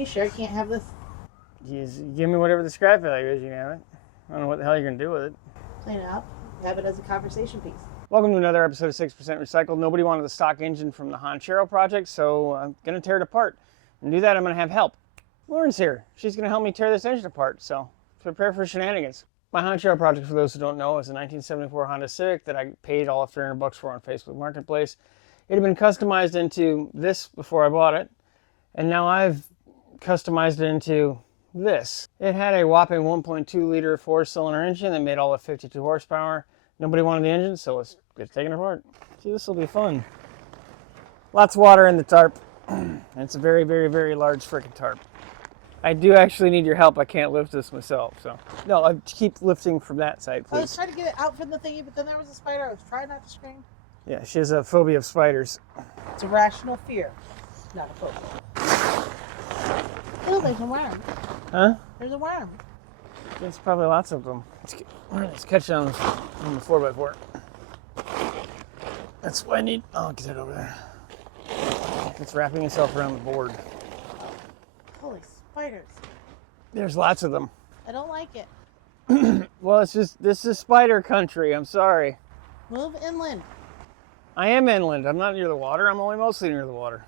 You sure you can't have this? You give me whatever the scrap value is, you can have it. I don't know what the hell you're going to do with it. Clean it up. Have it as a conversation piece. Welcome to another episode of 6% Recycled. Nobody wanted the stock engine from the Honchero project, so I'm going to tear it apart. And to do that, I'm going to have help. Lauren's here. She's going to help me tear this engine apart, so prepare for shenanigans. My Honchero project, for those who don't know, is a 1974 Honda Civic that I paid all of $300 for on Facebook Marketplace. It had been customized into this before I bought it, and now I've customized it into this. It had a whopping 1.2 liter 4-cylinder engine that made all of 52 horsepower. Nobody wanted the engine, so let's get taken apart. See, this will be fun. Lots of water in the tarp. And it's a very, very, very large freaking tarp. I do actually need your help. I can't lift this myself, so. No, I keep lifting from that side, please. I was trying to get it out from the thingy, but then there was a spider. I was trying not to scream. Yeah, she has a phobia of spiders. It's a rational fear, not a phobia. Oh, there's a worm. Huh? There's a worm. There's probably lots of them. Let's catch it on the 4x4. That's what I need. Oh, get it over there. It's wrapping itself around the board. Holy spiders. There's lots of them. I don't like it. Well, it's just, this is spider country. I'm sorry. Move inland. I am inland. I'm not near the water. I'm only mostly near the water.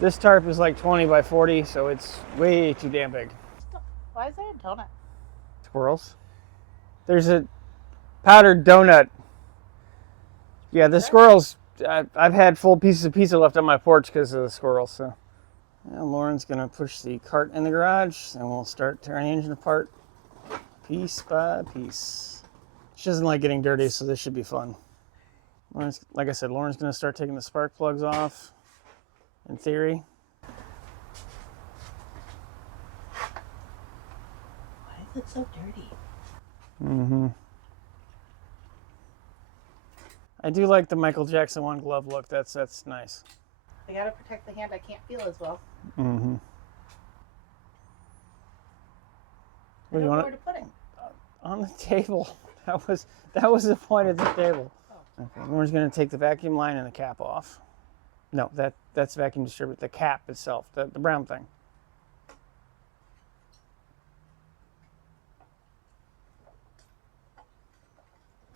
This tarp is like 20 by 40, so it's way too damn big. Why is there a donut? Squirrels. There's a powdered donut. Yeah, the squirrels, I've had full pieces of pizza left on my porch because of the squirrels. So now Lauren's going to push the cart in the garage, and we'll start tearing the engine apart piece by piece. She doesn't like getting dirty, so this should be fun. Lauren's, like I said, Lauren's going to start taking the spark plugs off, in theory. Why is it so dirty? Mm-hmm. I do like the Michael Jackson one glove look. That's nice. I gotta protect the hand I can't feel as well. Mm-hmm. I don't know where to put it. On the table. That was the point of the table. Oh. Okay, Lauren's going to take the vacuum line and the cap off. No, that's vacuum distributor. The cap itself, the brown thing.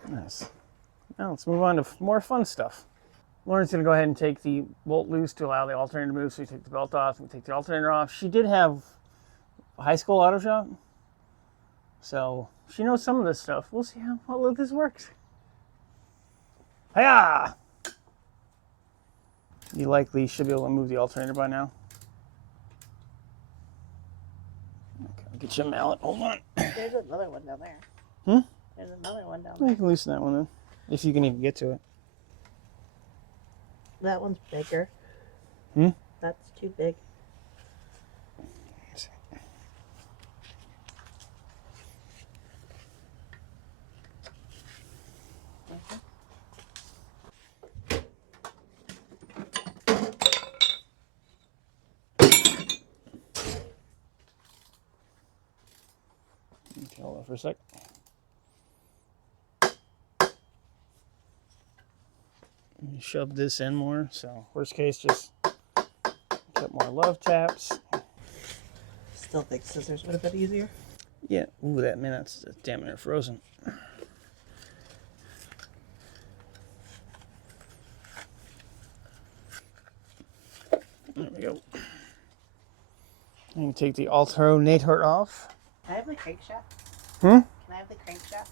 Nice. Now let's move on to more fun stuff. Lauren's going to go ahead and take the bolt loose to allow the alternator to move, so we take the belt off and take the alternator off. She did have a high school auto shop, so she knows some of this stuff. We'll see how well this works. Hiya! You likely should be able to move the alternator by now. Okay, I'll get you a mallet. Hold on. There's another one down there. Hmm? There's another one down You there. can loosen that one then, if you can even get to it. That one's bigger. Hmm? That's too big. Okay, hold on for a sec. Shove this in more, so worst case, just get more love taps. Still think scissors would have been easier. Yeah, ooh, that's damn near frozen. There we go. You can take the alternator off. Can I have the crankshaft? Hmm? Can I have the crankshaft?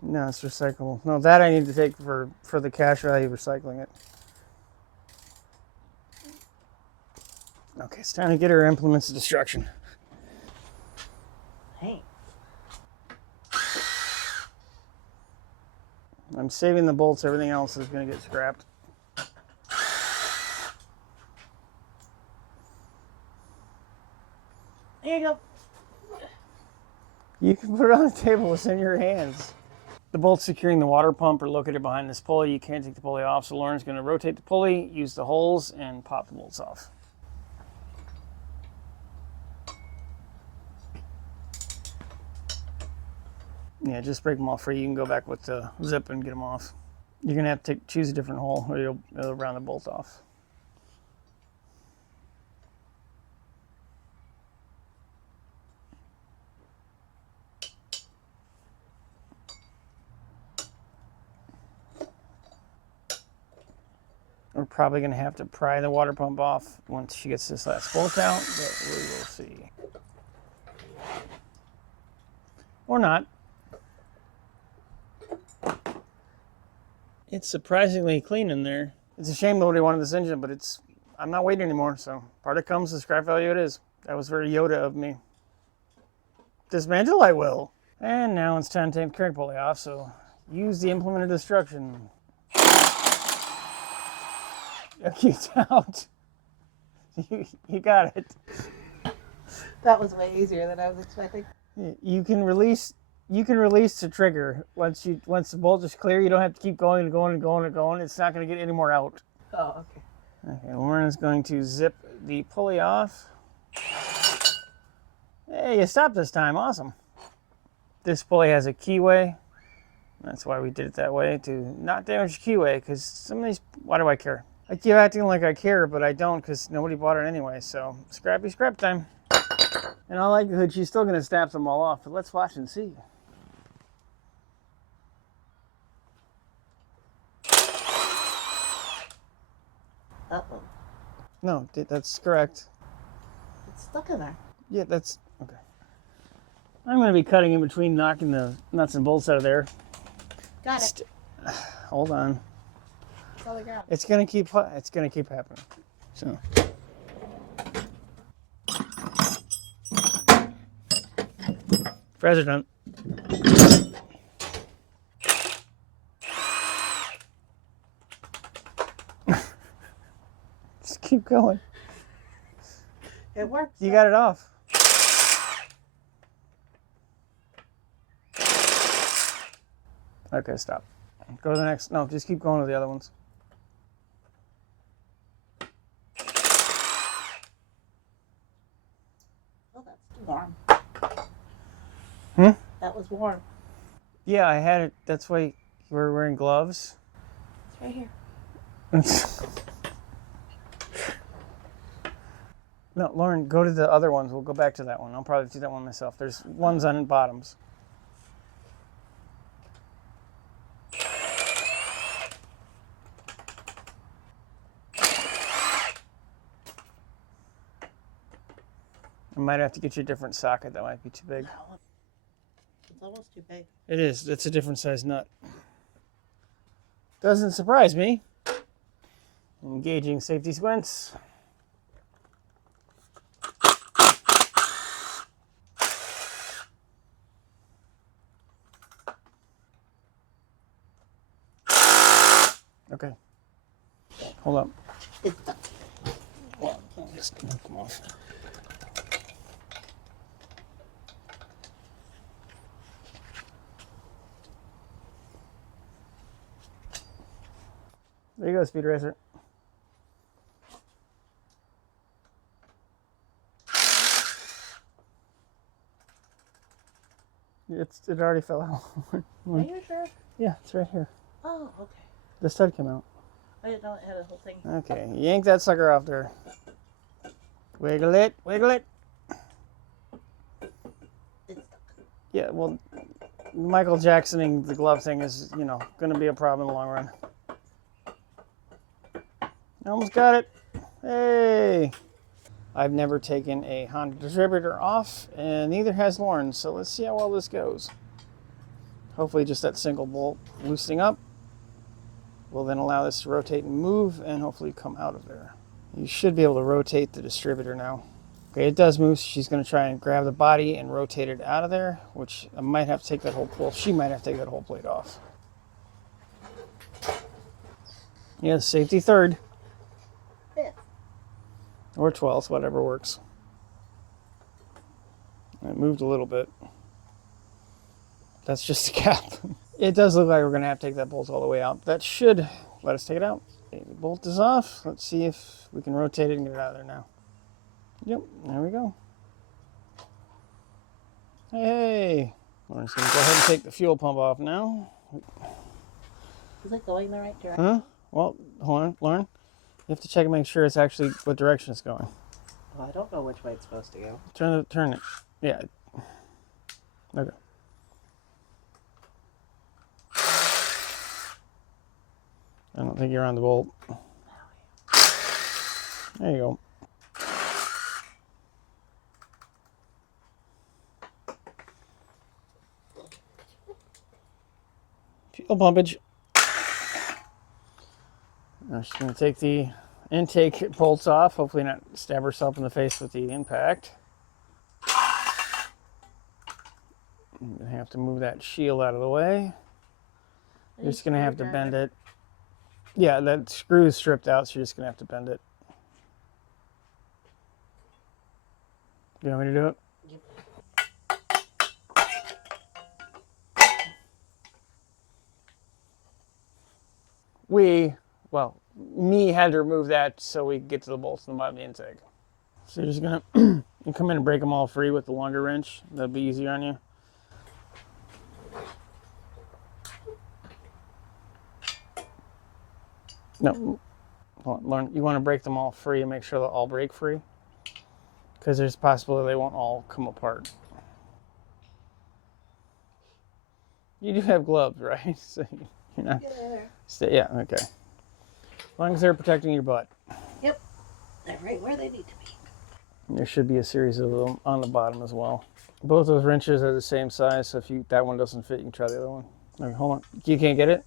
No, it's recyclable. No, that I need to take for the cash value of recycling it. Okay, it's time to get her implements of destruction. Hey. I'm saving the bolts. Everything else is going to get scrapped. There you go. You can put it on the table. It's in your hands. The bolts securing the water pump are located behind this pulley. You can't take the pulley off, so Lauren's going to rotate the pulley, use the holes, and pop the bolts off. Yeah, just break them off free. You can go back with the zip and get them off. You're going to have to choose a different hole or it'll round the bolt off. We're probably going to have to pry the water pump off once she gets this last bolt out, but we will see. Or not. It's surprisingly clean in there. It's a shame nobody wanted this engine, but I'm not waiting anymore, so part it comes, the scrap value it is. That was very Yoda of me. Dismantle I will. And now it's time to take the crank pulley off, so use the implement of destruction. It's out. You got it. That was way easier than I was expecting. You can release the trigger once the bolt is clear. You don't have to keep going and going and going and going. It's not going to get any more out. Oh, okay. Okay, Lauren is going to zip the pulley off. Hey, you stopped this time. Awesome. This pulley has a keyway. That's why we did it that way, to not damage the keyway, because some of these, why do I care? I keep acting like I care, but I don't, because nobody bought it anyway, so scrappy scrap time. In all likelihood, she's still going to snap them all off, but let's watch and see. Uh-oh. No, that's correct. It's stuck in there. Yeah, that's okay. I'm going to be cutting in between, knocking the nuts and bolts out of there. Got it. Hold on. That's all I got. It's going to keep happening. So. Fries are done. Just keep going. It works. You got it off. Okay, stop. Go to the next. No, just keep going to the other ones. Oh, that's warm. Hmm? That was warm. Yeah, I had it. That's why we're wearing gloves. It's right here. No, Lauren, go to the other ones. We'll go back to that one. I'll probably do that one myself. There's ones on the bottoms. I might have to get you a different socket. That might be too big. It's almost too big. It is. It's a different size nut. Doesn't surprise me. Engaging safety squints. Okay. Hold up. It's stuck. Well, I'll just knock them off. There you go, Speed Racer. It already fell out. Are you sure? Yeah, it's right here. Oh, okay. The stud came out. I didn't know it had a whole thing. Okay, yank that sucker off there. Wiggle it, wiggle it. It's stuck. Yeah, well, Michael Jacksoning the glove thing is, going to be a problem in the long run. Almost got it. Hey! I've never taken a Honda distributor off, and neither has Lauren, so let's see how well this goes. Hopefully just that single bolt loosening up will then allow this to rotate and move, and hopefully come out of there. You should be able to rotate the distributor now. Okay, it does move. She's going to try and grab the body and rotate it out of there, which I might have to take that whole plate. She might have to take that whole plate off. Yeah, safety third. Fifth. Or 12th, whatever works. It moved a little bit. That's just a cap. It does look like we're going to have to take that bolt all the way out. That should let us take it out. Okay, the bolt is off. Let's see if we can rotate it and get it out of there now. Yep, there we go. Hey! We're just going to go ahead and take the fuel pump off now. Is it going the right direction? Huh? Well, hold on, Lauren. You have to check and make sure it's actually what direction it's going. Well, I don't know which way it's supposed to go. Turn it. Yeah. Okay. I don't think you're on the bolt. Oh, There you go. Fuel pumpage. Now she's going to take the intake bolts off, hopefully not stab herself in the face with the impact. I'm going to have to move that shield out of the way. You're just going to have to bend it. Yeah, that screw is stripped out, so you're just going to have to bend it. You want me to do it? Yep. Me had to remove that so we could get to the bolts in the bottom of the intake. So you're just going to you come in and break them all free with the longer wrench. That'll be easier on you. No, Lauren, you want to break them all free and make sure they'll all break free, because there's a possibility they won't all come apart. You do have gloves, right? So you're not. Yeah, okay. As long as they're protecting your butt. Yep, they're right where they need to be. There should be a series of them on the bottom as well. Both those wrenches are the same size, so if that one doesn't fit, you can try the other one. Okay, hold on. You can't get it?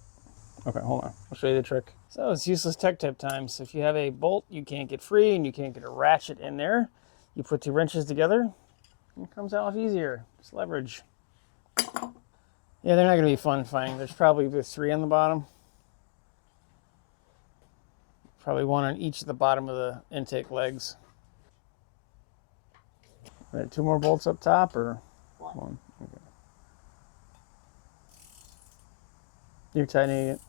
Okay, hold on. I'll show you the trick. So it's useless tech tip time. So if you have a bolt you can't get free and you can't get a ratchet in there, you put two wrenches together, and it comes off easier. Just leverage. Yeah, they're not going to be fun finding. There's probably 3 on the bottom. Probably 1 on each of the bottom of the intake legs. Are there 2 more bolts up top or 1? Okay. You're tightening it.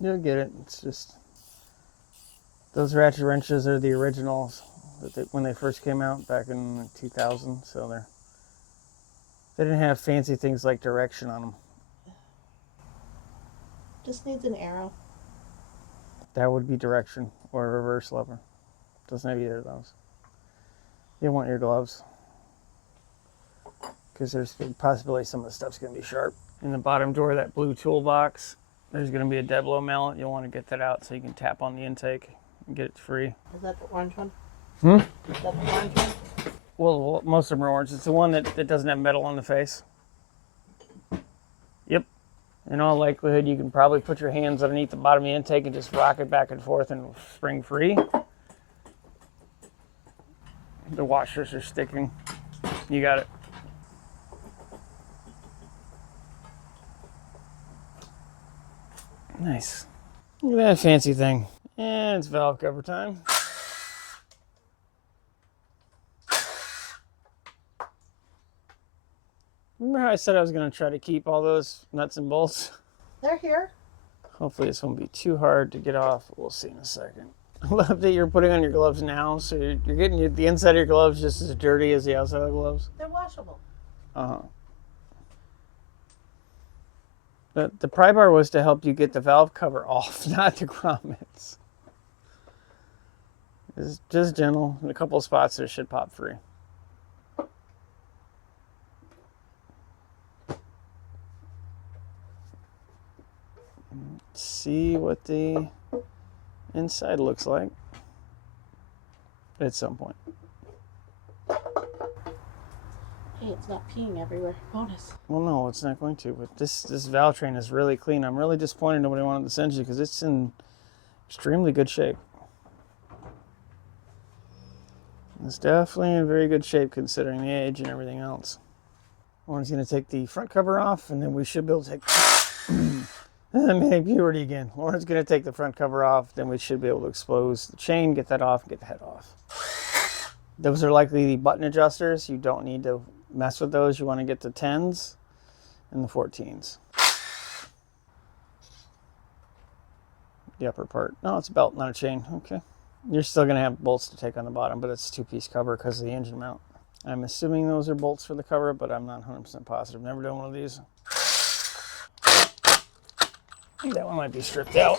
You'll get it. It's just those ratchet wrenches are the originals when they first came out back in 2000. So they didn't have fancy things like direction on them. Just needs an arrow. That would be direction or a reverse lever. Doesn't have either of those. You want your gloves, because there's a possibility some of the stuff's going to be sharp. In the bottom drawer of that blue toolbox, there's going to be a dead blow mallet. You'll want to get that out so you can tap on the intake and get it free. Is that the orange one? Is that the orange one? Well, most of them are orange. It's the one that doesn't have metal on the face. Yep. In all likelihood, you can probably put your hands underneath the bottom of the intake and just rock it back and forth and spring free. The washers are sticking. You got it. Nice. Look at that fancy thing. And it's valve cover time. Remember how I said I was going to try to keep all those nuts and bolts? They're here. Hopefully this won't be too hard to get off. We'll see in a second. I love that you're putting on your gloves now, so you're getting the inside of your gloves just as dirty as the outside of the gloves. They're washable. Uh-huh. The pry bar was to help you get the valve cover off, not the grommets. It's just gentle. In a couple of spots there should pop free. Let's see what the inside looks like at some point. Hey, it's not peeing everywhere. Bonus. Well, no, it's not going to, but this valve train is really clean. I'm really disappointed nobody wanted this engine because it's in extremely good shape. It's definitely in very good shape considering the age and everything else. Lauren's going to take the front cover off, and then we should be able to take... Maybe puberty again. Lauren's going to take the front cover off, then we should be able to expose the chain, get that off, and get the head off. Those are likely the button adjusters. You don't need to mess with those. You want to get the 10s and the 14s. The upper part. No, it's a belt, not a chain. Okay. You're still going to have bolts to take on the bottom, but it's a 2-piece cover because of the engine mount. I'm assuming those are bolts for the cover, but I'm not 100% positive. Never done one of these. I think that one might be stripped out.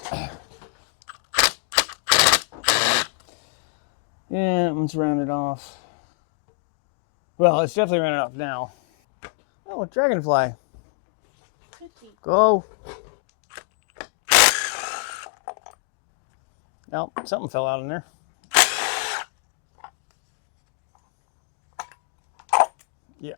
Yeah, that one's rounded off. Well, it's definitely rounded off now. Oh, dragonfly. Go. Oh, something fell out in there. Yeah.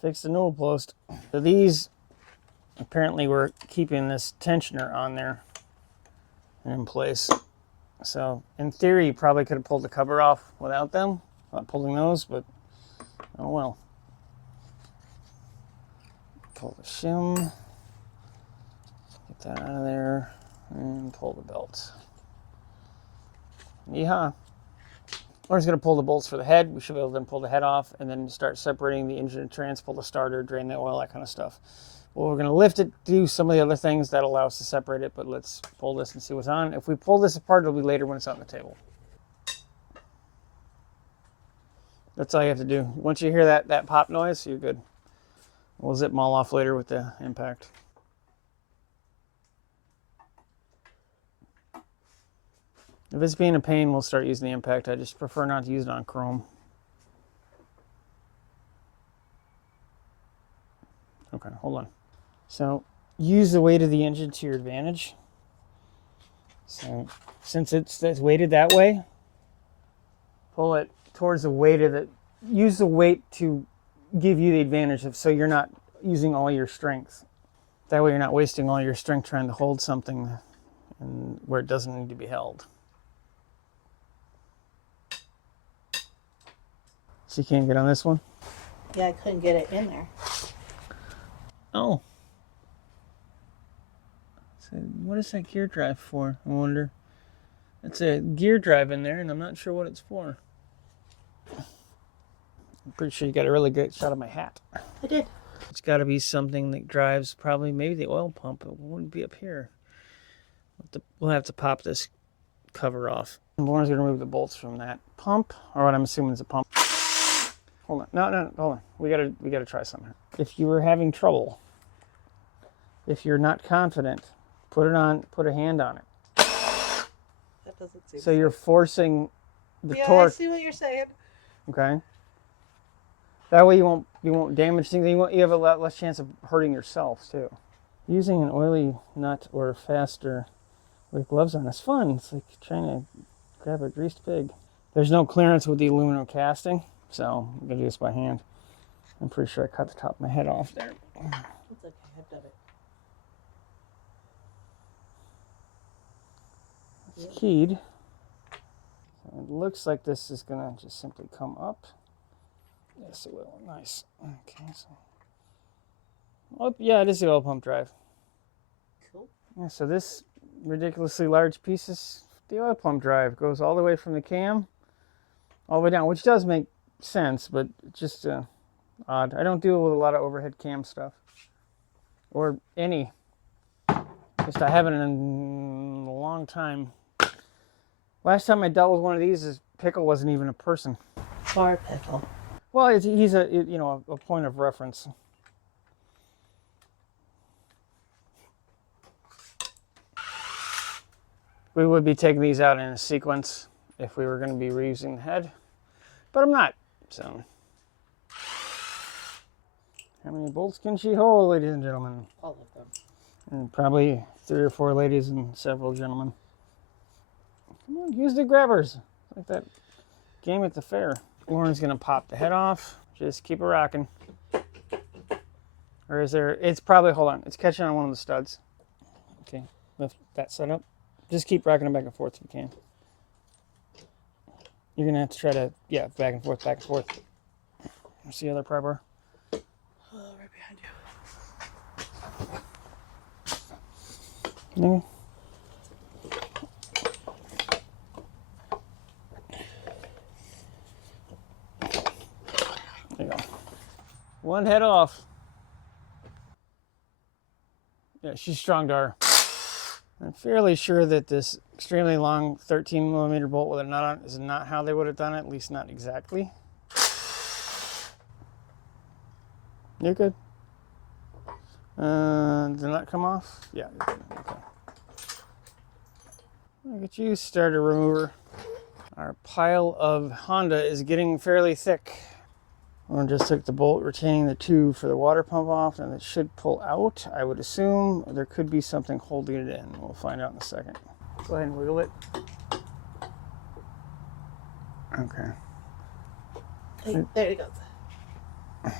Fix the newel post. So these apparently were keeping this tensioner on there and in place. So in theory, you probably could have pulled the cover off without them, not pulling those, but oh well. Pull the shim, get that out of there, and pull the belt. Yeehaw. We're just going to pull the bolts for the head. We should be able to then pull the head off and then start separating the engine and trans, pull the starter, drain the oil, that kind of stuff. Well, we're going to lift it, do some of the other things that allow us to separate it, but let's pull this and see what's on. If we pull this apart, it'll be later when it's on the table. That's all you have to do. Once you hear that pop noise, you're good. We'll zip them all off later with the impact. If it's being a pain, we'll start using the impact. I just prefer not to use it on chrome. Okay, hold on. So use the weight of the engine to your advantage. So since it's weighted that way, pull it towards the weight of it. Use the weight to give you the advantage of, so you're not using all your strength. That way you're not wasting all your strength trying to hold something and where it doesn't need to be held. So you can't get on this one? Yeah, I couldn't get it in there. Oh. So what is that gear drive for, I wonder? It's a gear drive in there, and I'm not sure what it's for. I'm pretty sure you got a really good shot of my hat. I did. It's got to be something that drives probably maybe the oil pump. It wouldn't be up here. We'll have to pop this cover off. Lauren's going to remove the bolts from that pump, or what I'm assuming is a pump. Hold on. No, hold on. We gotta try something. If you were having trouble, if you're not confident, put it on, put a hand on it. That doesn't seem so you're forcing the yeah, torque. I see what you're saying. Okay. That way you won't damage things. You have a lot less chance of hurting yourself too. Using an oily nut or faster with gloves on is fun. It's like trying to grab a greased pig. There's no clearance with the aluminum casting, so I'm gonna do this by hand. I'm pretty sure I cut the top of my head off there. It's okay, I've done it. It's keyed. So it looks like this is gonna just simply come up. Yes, it will. Nice. Okay, so. Oh, yeah, it is the oil pump drive. Cool. Yeah, so this ridiculously large piece is the oil pump drive. Goes all the way from the cam all the way down, which does make sense, but just odd. I don't deal with a lot of overhead cam stuff. Or any. Just I haven't in a long time. Last time I dealt with one of these, this Pickle wasn't even a person. Bar Pickle. Well, he's a point of reference. We would be taking these out in a sequence if we were going to be reusing the head, but I'm not. So, how many bolts can she hold, ladies and gentlemen? All of them. And probably 3 or 4 ladies and several gentlemen. Come on, use the grabbers. Like that game at the fair. Lauren's gonna pop the head off. Just keep it rocking. Or is there, it's probably, hold on, it's catching on one of the studs. Okay, lift that set up. Just keep rocking it back and forth if you can. You're gonna have to try to, yeah, back and forth, back and forth. See the other pry bar? Oh, right behind you. No. There you go. One head off. Yeah, she's strong to her. I'm fairly sure that this extremely long 13mm bolt with a nut on it is not how they would have done it, at least not exactly. You're good. Did the nut come off? Yeah, you're good. Okay. Look at you, starter remover. Our pile of Honda is getting fairly thick. I just took the bolt retaining the tube for the water pump off, and it should pull out, I would assume. There could be something holding it in. We'll find out in a second. Go ahead and wiggle it. Okay. Hey, there it goes.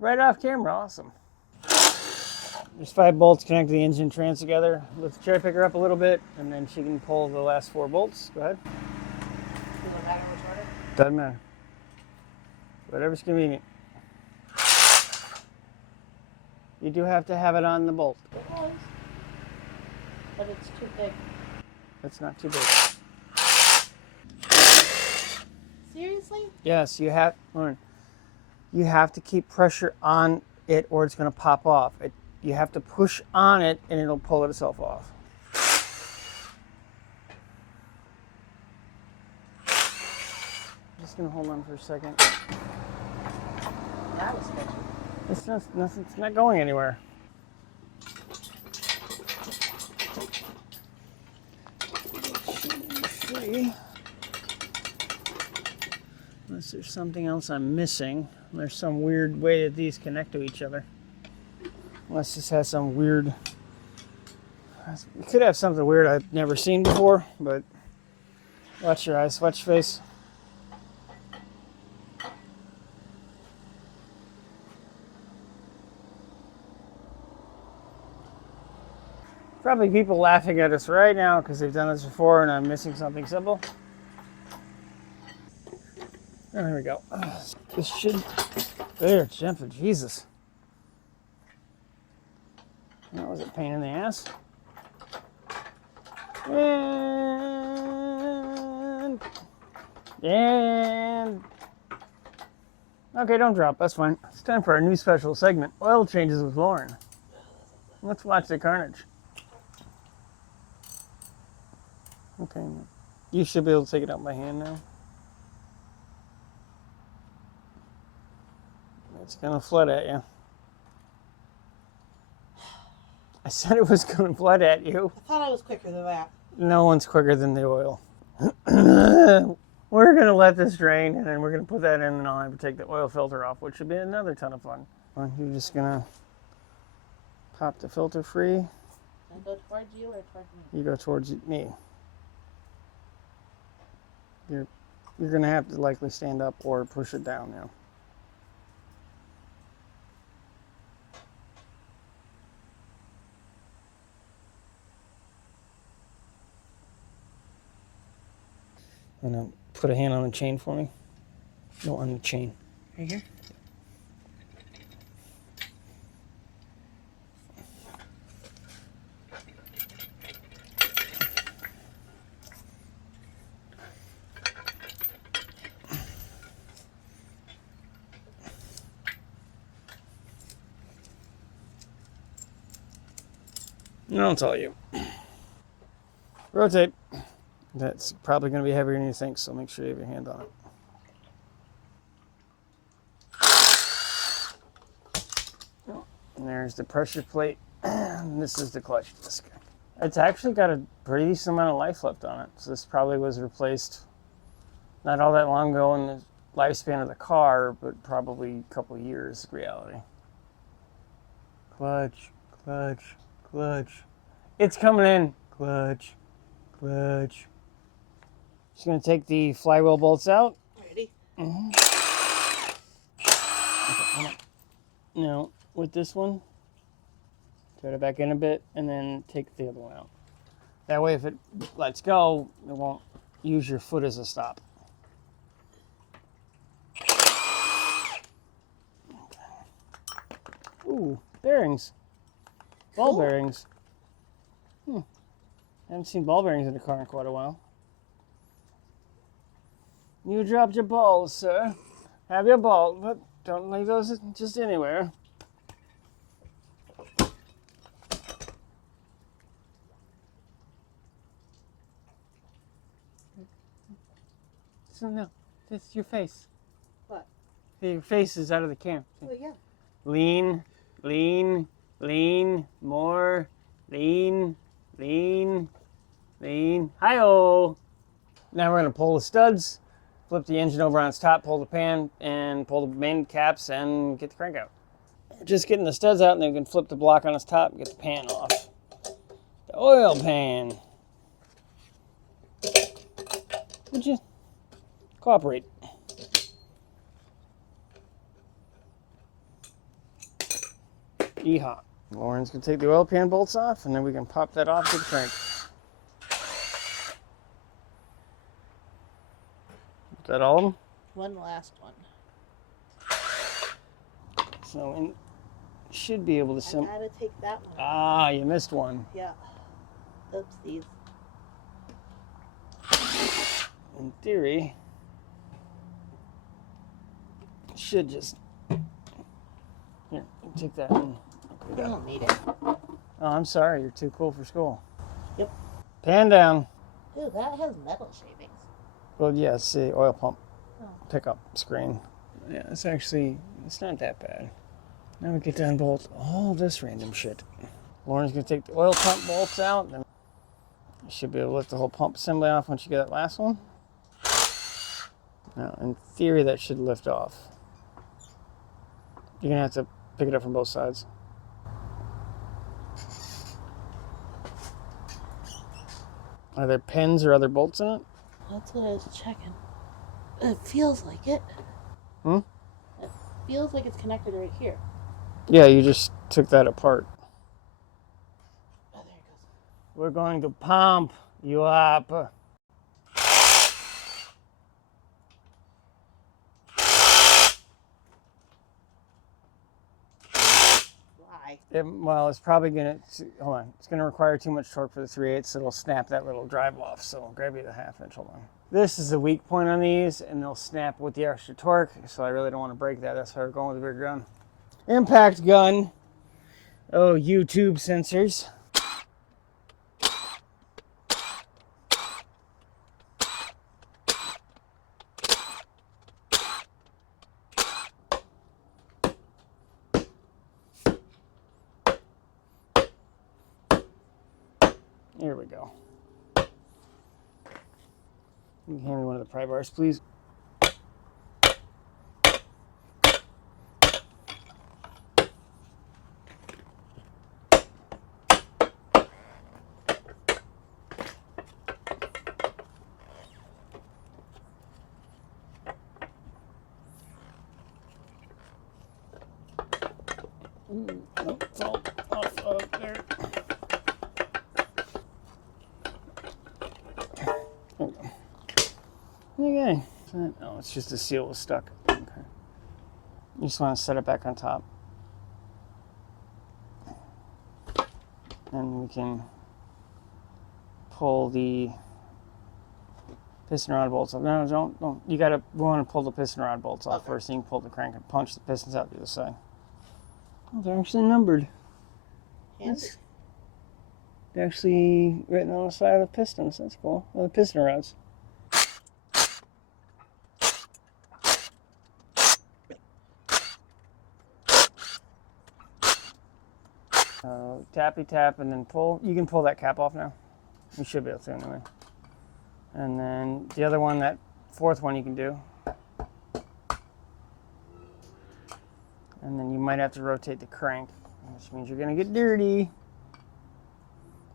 Right off camera, awesome. There's 5 bolts connect the engine trans together. Lift the cherry picker up a little bit, and then she can pull the last 4 bolts. Go ahead. Does it matter which order? Doesn't matter. Whatever's convenient. You do have to have it on the bolt. It was. But it's too big. It's not too big. Seriously? Yes, you have to keep pressure on it or it's going to pop off. You have to push on it and it'll pull itself off. I'm just going to hold on for a second. That was sketchy. It's not going anywhere. Unless there's something else I'm missing. There's some weird way that these connect to each other. Unless this has some weird... It could have something weird I've never seen before, but watch your eyes, watch your face. Probably people laughing at us right now because they've done this before and I'm missing something simple. Oh, there we go. This should... There, jumping, Jesus. That was a pain in the ass. And... Okay, don't drop, that's fine. It's time for our new special segment, Oil Changes with Lauren. Let's watch the carnage. Okay, you should be able to take it out by hand now. It's gonna flood at you. I said it was gonna flood at you. I thought I was quicker than that. No one's quicker than the oil. We're gonna let this drain and then we're gonna put that in and I'll have to take the oil filter off, which should be another ton of fun. You're just gonna pop the filter free. And go towards you or towards me? You go towards me. You're gonna have to likely stand up or push it down now. And put a hand on the chain for me. No, on the chain. Right here? No, it's all you. Rotate. That's probably going to be heavier than you think, so make sure you have your hand on it. And there's the pressure plate. And this is the clutch disc. It's actually got a pretty decent amount of life left on it. So this probably was replaced not all that long ago in the lifespan of the car, but probably a couple years in reality. Clutch, clutch, clutch. It's coming in. Clutch, clutch. Just going to take the flywheel bolts out. Ready? Mm-hmm. Okay, now, with this one, throw it back in a bit, and then take the other one out. That way, if it lets go, it won't use your foot as a stop. Ooh, bearings. Ball Cool. bearings. I haven't seen ball bearings in the car in quite a while. You dropped your balls, sir. Have your ball, but don't leave those just anywhere. So no, this is your face. What? Your face is out of the cam. Oh, yeah. Lean, lean, lean, more, lean, lean, lean. Hi-oh! Now we're gonna pull the studs flip the engine over on its top, pull the pan, and pull the main caps and get the crank out. Just getting the studs out, and then we can flip the block on its top and get the pan off. The oil pan. Would you cooperate? Yeehaw. Lauren's gonna take the oil pan bolts off, and then we can pop that off to the crank. Is that all of them? One last one. So, and should be able to I gotta take that one. Ah, you missed one. Yeah. Oopsies. In theory, should just here. Take that. And, I don't need it. oh, I'm sorry. You're too cool for school. Yep. Pan down. Ooh, that has metal shavings. Well, yeah. It's the oil pump Oh. pickup screen. Yeah, it's not that bad. Now we get to unbolt all this random shit. Lauren's gonna take the oil pump bolts out. Then you should be able to lift the whole pump assembly off once you get that last one. Now, in theory, that should lift off. You're gonna have to pick it up from both sides. Are there pins or other bolts in it? That's what I was checking. It feels like it. Hmm? It feels like it's connected right here. Yeah, you just took that apart. Oh, there it goes. We're going to pump you up. Why? Well, it's probably gonna, hold on, it's gonna require too much torque for the 3/8, so it'll snap that little drive off. So I'll grab you the 1/2 inch, hold on. This is the weak point on these, and they'll snap with the extra torque, so I really don't want to break that. That's why we're going with a bigger gun. Impact gun. Oh, YouTube sensors. Here we go. You can hand me one of the pry bars, please. Don't fall off of there. Okay. Oh, it's just the seal was stuck. Okay. You just want to set it back on top. And we can pull the piston rod bolts off. No, don't. We want to pull the piston rod bolts off first, so you can pull the crank and punch the pistons out the other side. Oh, they're actually numbered. Hands? They're actually written on the side of the pistons. That's cool. Well, the piston rods. Tappy tap and then pull. You can pull that cap off now. You should be able to anyway. And then the other one, that fourth one you can do. And then you might have to rotate the crank, which means you're gonna get dirty.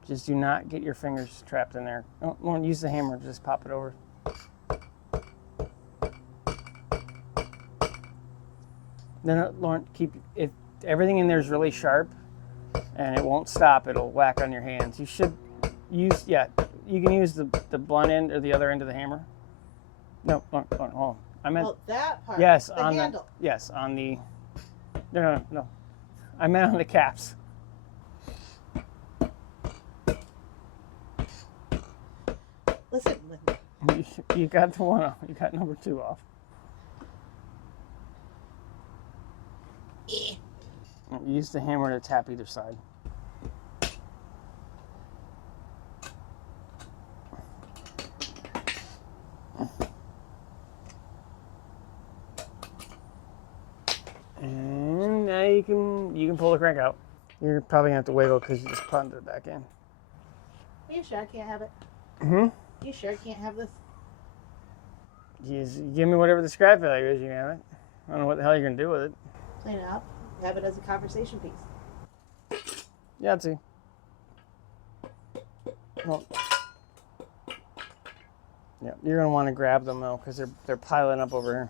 Just do not get your fingers trapped in there. Don't use the hammer, just pop it over. Then, Lauren, if everything in there is really sharp and it won't stop, it'll whack on your hands. You should use, you can use the blunt end or the other end of the hammer. No, hold on. I meant, Oh, that part. yes, the on handle. yes, on the, no. I meant on the caps. Listen with me. You got the one off. You got number 2 off. Use the hammer to tap either side. And now you can pull the crank out. You're probably gonna have to wiggle because you just punted it back in. Are you sure I can't have it? Hmm? You sure I can't have this? You give me whatever the scrap value is, you have it. I don't know what the hell you're going to do with it. Clean it up. Have it as a conversation piece. Yahtzee. Well, yeah, you're going to want to grab them, though, because they're piling up over here.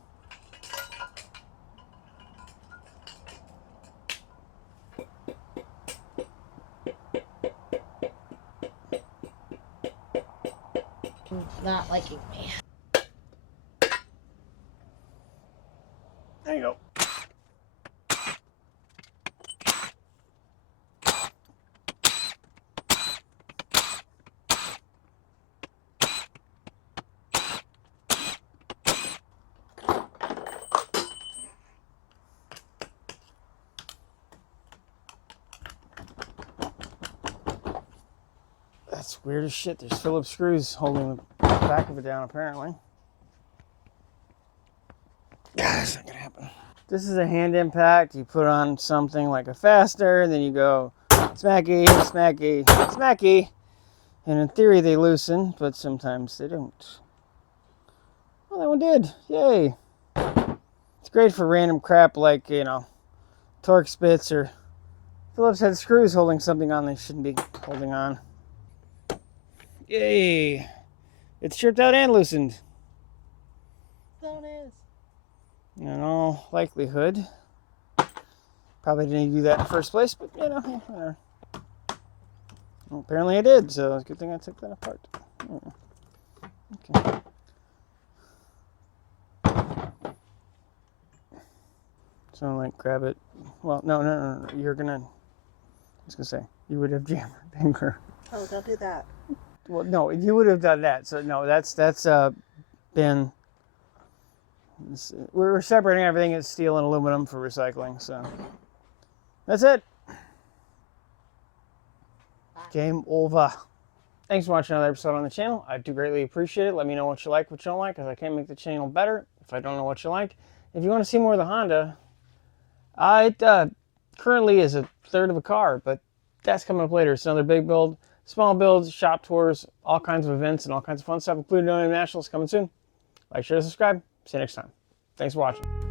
Not liking me. There you go. That's weird as shit. There's Phillips screws holding the back of it down, apparently. That's not gonna happen. This is a hand impact. You put on something like a fastener, then you go smacky, smacky, smacky. And in theory, they loosen, but sometimes they don't. Well, that one did. Yay. It's great for random crap like, you know, torque spits or Phillips head screws holding something on they shouldn't be holding on. Yay. It's stripped out and loosened. So it is. In all likelihood. Probably didn't need to do that in the first place, but you know, whatever. Well, apparently I did, so it's a good thing I took that apart. Okay. So like grab it. Well, no. You're gonna. I was gonna say you would have jammed my finger. Oh, don't do that. Well, no, you would have done that. So no, that's been. We're separating everything as steel and aluminum for recycling. So that's it. Game over. Thanks for watching another episode on the channel. I do greatly appreciate it. Let me know what you like, what you don't like, because I can't make the channel better if I don't know what you like. If you want to see more of the Honda, it currently is a third of a car, but that's coming up later. It's another big build, small builds, shop tours, all kinds of events, and all kinds of fun stuff, including Nationals coming soon. Like, share, subscribe. See you next time. Thanks for watching.